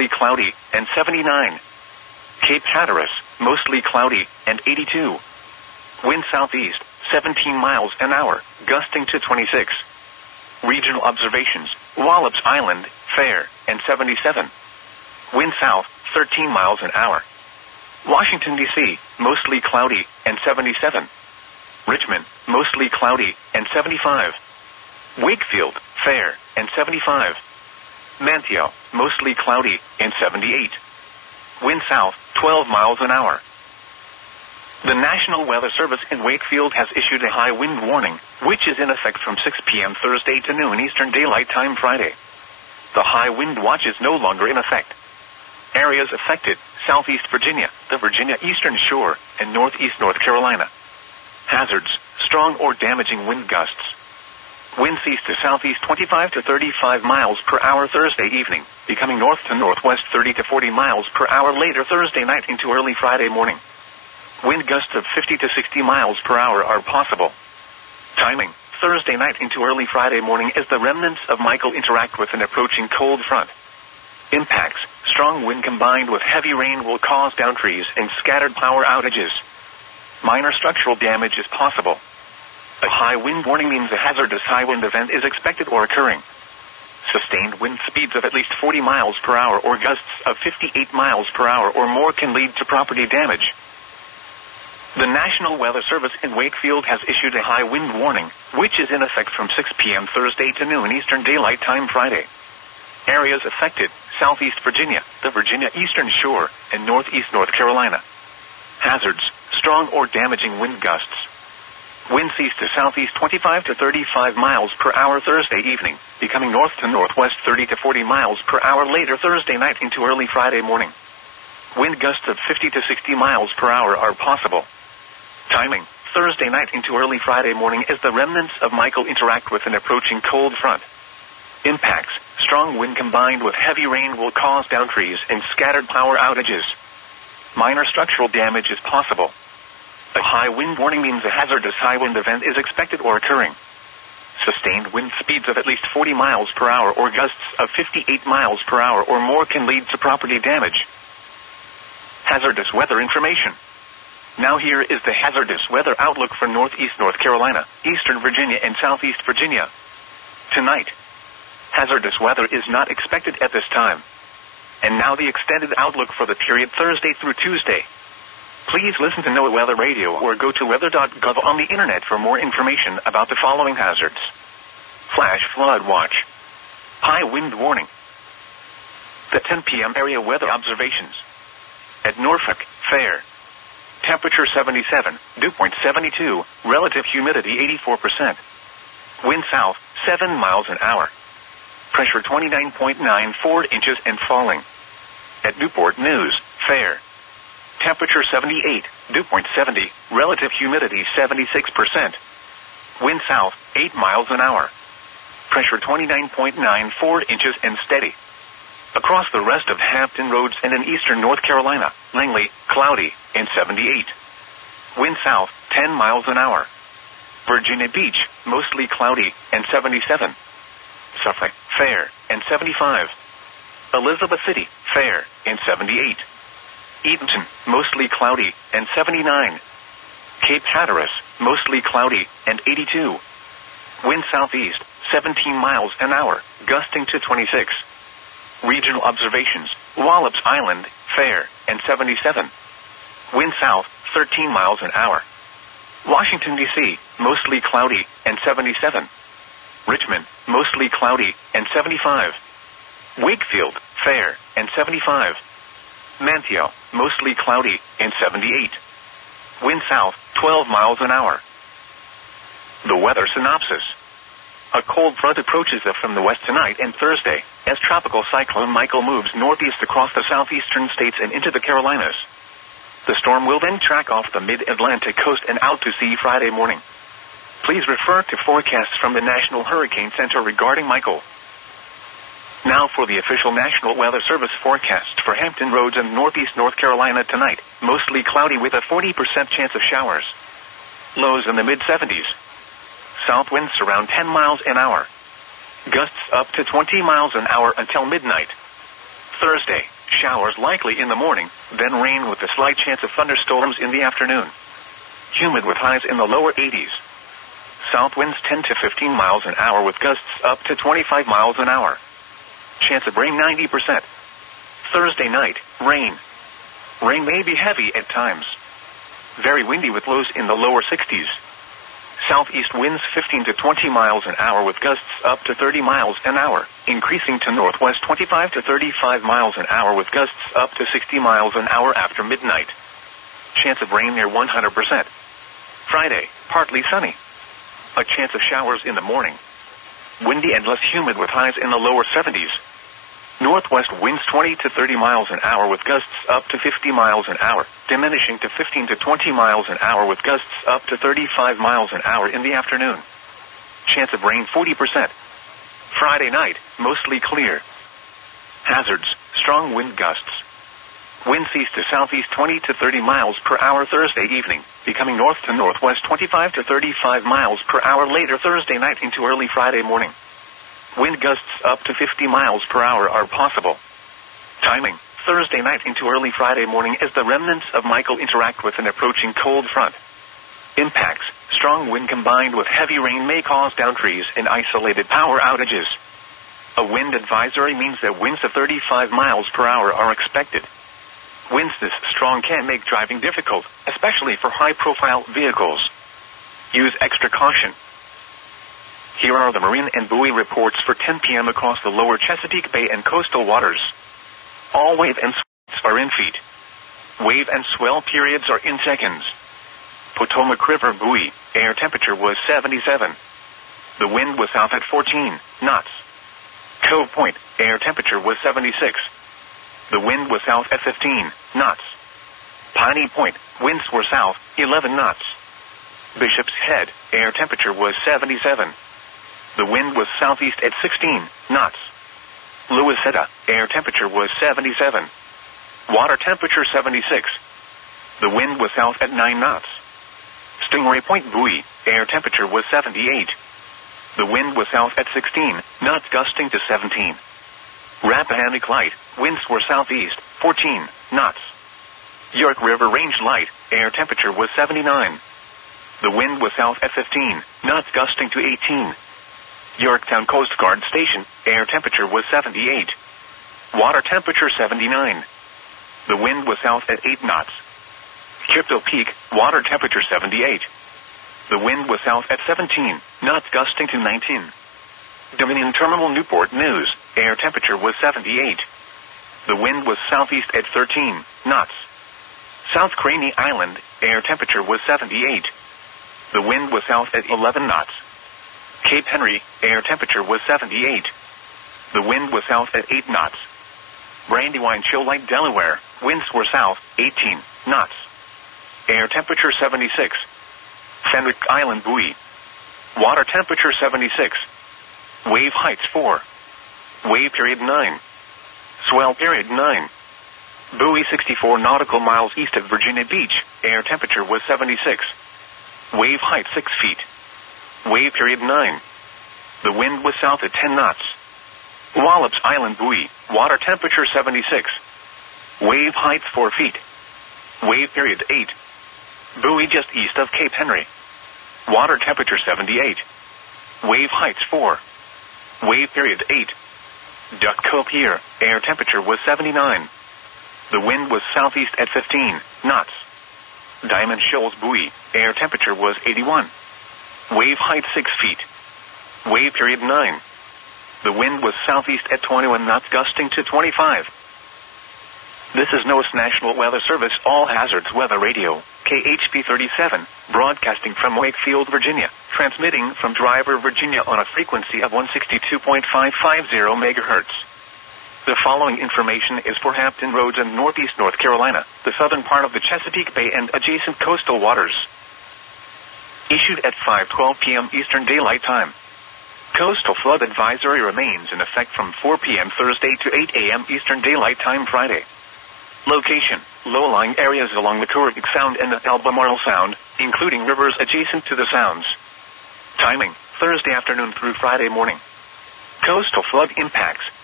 mostly cloudy, and 79. Cape Hatteras, mostly cloudy, and 82. Wind southeast, 17 miles an hour, gusting to 26. Regional observations, Wallops Island, fair, and 77. Wind south, 13 miles an hour. Washington, D.C., mostly cloudy, and 77. Richmond, mostly cloudy, and 75. Wakefield, fair, and 75. Manteo, mostly cloudy, and 78. Wind south, 12 miles an hour. The National Weather Service in Wakefield has issued a high wind warning, which is in effect from 6 p.m. Thursday to noon Eastern Daylight Time Friday. The high wind watch is no longer in effect. Areas affected, Southeast Virginia, the Virginia Eastern Shore, and Northeast North Carolina. Hazards, strong or damaging wind gusts. Winds east to southeast 25 to 35 miles per hour Thursday evening, becoming north to northwest 30 to 40 miles per hour later Thursday night into early Friday morning. Wind gusts of 50 to 60 miles per hour are possible. Timing, Thursday night into early Friday morning as the remnants of Michael interact with an approaching cold front. Impacts, strong wind combined with heavy rain will cause downed trees and scattered power outages. Minor structural damage is possible. A high wind warning means a hazardous high wind event is expected or occurring. Sustained wind speeds of at least 40 miles per hour or gusts of 58 miles per hour or more can lead to property damage. The National Weather Service in Wakefield has issued a high wind warning, which is in effect from 6 p.m. Thursday to noon Eastern Daylight Time Friday. Areas affected, Southeast Virginia, the Virginia Eastern Shore, and Northeast North Carolina. Hazards, strong or damaging wind gusts. Winds east to southeast 25 to 35 miles per hour Thursday evening, becoming north to northwest 30 to 40 miles per hour later Thursday night into early Friday morning. Wind gusts of 50 to 60 miles per hour are possible. Timing, Thursday night into early Friday morning as the remnants of Michael interact with an approaching cold front. Impacts, strong wind combined with heavy rain will cause downed trees and scattered power outages. Minor structural damage is possible. A high wind warning means a hazardous high wind event is expected or occurring. Sustained wind speeds of at least 40 miles per hour or gusts of 58 miles per hour or more can lead to property damage. Hazardous weather information. Now here is the hazardous weather outlook for Northeast North Carolina, Eastern Virginia, and Southeast Virginia. Tonight, hazardous weather is not expected at this time. And now the extended outlook for the period Thursday through Tuesday. Please listen to NOAA Weather Radio or go to weather.gov on the internet for more information about the following hazards. Flash flood watch. High wind warning. The 10 p.m. area weather observations. At Norfolk, fair. Temperature 77, dew point 72, relative humidity 84%. Wind south, 7 miles an hour. Pressure 29.94 inches and falling. At Newport News, fair. Temperature 78, dew point 70, relative humidity 76%. Wind south, 8 miles an hour. Pressure 29.94 inches and steady. Across the rest of Hampton Roads and in eastern North Carolina, Langley, cloudy, and 78. Wind south, 10 miles an hour. Virginia Beach, mostly cloudy, and 77. Suffolk, fair, and 75. Elizabeth City, fair, and 78. Edenton, mostly cloudy, and 79. Cape Hatteras, mostly cloudy, and 82. Wind southeast, 17 miles an hour, gusting to 26. Regional observations, Wallops Island, fair, and 77. Wind south, 13 miles an hour. Washington, D.C., mostly cloudy, and 77. Richmond, mostly cloudy, and 75. Wakefield, fair, and 75. Manteo, mostly cloudy, and 78. Wind south, 12 miles an hour. The weather synopsis. A cold front approaches us from the west tonight and Thursday, as Tropical Cyclone Michael moves northeast across the southeastern states and into the Carolinas. The storm will then track off the mid-Atlantic coast and out to sea Friday morning. Please refer to forecasts from the National Hurricane Center regarding Michael. Now for the official National Weather Service forecast for Hampton Roads and northeast North Carolina tonight. Mostly cloudy with a 40% chance of showers. Lows in the mid-70s. South winds around 10 miles an hour. Gusts up to 20 miles an hour until midnight. Thursday, showers likely in the morning, then rain with a slight chance of thunderstorms in the afternoon. Humid with highs in the lower 80s. South winds 10 to 15 miles an hour with gusts up to 25 miles an hour. Chance of rain 90%. Thursday night, rain. Rain may be heavy at times. Very windy with lows in the lower 60s. Southeast winds 15 to 20 miles an hour with gusts up to 30 miles an hour, increasing to northwest 25 to 35 miles an hour with gusts up to 60 miles an hour after midnight. Chance of rain near 100%. Friday, partly sunny. A chance of showers in the morning. Windy and less humid with highs in the lower 70s. Northwest winds 20 to 30 miles an hour with gusts up to 50 miles an hour, diminishing to 15 to 20 miles an hour with gusts up to 35 miles an hour in the afternoon. Chance of rain 40%. Friday night, mostly clear. Hazards, strong wind gusts. Winds east to southeast 20 to 30 miles per hour Thursday evening, becoming north to northwest 25 to 35 miles per hour later Thursday night into early Friday morning. Wind gusts up to 50 miles per hour are possible. Timing, Thursday night into early Friday morning as the remnants of Michael interact with an approaching cold front. Impacts, strong wind combined with heavy rain may cause downed trees and isolated power outages. A wind advisory means that winds of 35 miles per hour are expected. Winds this strong can make driving difficult, especially for high-profile vehicles. Use extra caution. Here are the marine and buoy reports for 10 p.m. across the lower Chesapeake Bay and coastal waters. All wave and swells are in feet. Wave and swell periods are in seconds. Potomac River buoy, air temperature was 77. The wind was south at 14 knots. Cove Point, air temperature was 76. The wind was south at 15 knots. Piney Point, winds were south, 11 knots. Bishop's Head, air temperature was 77. The wind was southeast at 16 knots. Louisetta, air temperature was 77. Water temperature 76. The wind was south at 9 knots. Stingray Point buoy, air temperature was 78. The wind was south at 16 knots gusting to 17. Rappahannock Light, winds were southeast, 14 knots. York River Range Light, air temperature was 79. The wind was south at 15 knots gusting to 18. Yorktown Coast Guard Station, air temperature was 78. Water temperature 79. The wind was south at 8 knots. Crypto Peak, water temperature 78. The wind was south at 17 knots gusting to 19. Dominion Terminal Newport News, air temperature was 78. The wind was southeast at 13 knots. South Craney Island, air temperature was 78. The wind was south at 11 knots. Cape Henry, air temperature was 78. The wind was south at 8 knots. Brandywine Shoal Lake, Delaware, winds were south, 18 knots. Air temperature 76. Fenwick Island buoy. Water temperature 76. Wave heights 4. Wave period 9. Swell period 9. Buoy 64 nautical miles east of Virginia Beach, air temperature was 76. Wave height 6 feet. Wave period 9. The wind was south at 10 knots. Wallops Island buoy, water temperature 76. Wave height 4 feet. Wave period 8. Buoy just east of Cape Henry. Water temperature 78. Wave heights 4. Wave period 8. Duck Cove Pier, air temperature was 79. The wind was southeast at 15 knots. Diamond Shoals buoy, air temperature was 81. Wave height 6 feet. Wave period 9. The wind was southeast at 21 knots gusting to 25. This is NOAA's National Weather Service All Hazards Weather Radio, KHP 37, broadcasting from Wakefield, Virginia, transmitting from Driver, Virginia on a frequency of 162.550 megahertz. The following information is for Hampton Roads and Northeast North Carolina, the southern part of the Chesapeake Bay and adjacent coastal waters. Issued at 5:12 p.m. Eastern Daylight Time. Coastal flood advisory remains in effect from 4 p.m. Thursday to 8 a.m. Eastern Daylight Time Friday. Location, low-lying areas along the Kurrituck Sound and the Albemarle Sound, including rivers adjacent to the sounds. Timing, Thursday afternoon through Friday morning. Coastal flood impacts,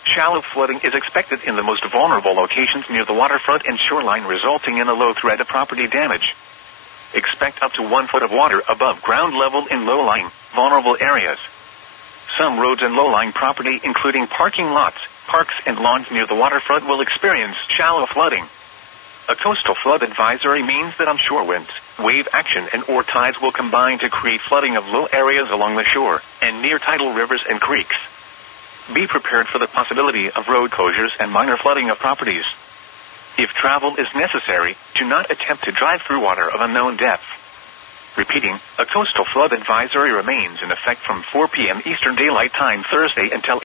Shallow flooding is expected in the most vulnerable locations near the waterfront and shoreline, resulting in a low threat of property damage. Expect up to 1 foot of water above ground level in low-lying, vulnerable areas. Some roads and low-lying property, including parking lots, parks, and lawns near the waterfront, will experience shallow flooding. A coastal flood advisory means that onshore winds, wave action, and/or tides will combine to create flooding of low areas along the shore and near tidal rivers and creeks. Be prepared for the possibility of road closures and minor flooding of properties. If travel is necessary, do not attempt to drive through water of unknown depth. Repeating, a coastal flood advisory remains in effect from 4 p.m. Eastern Daylight Time Thursday until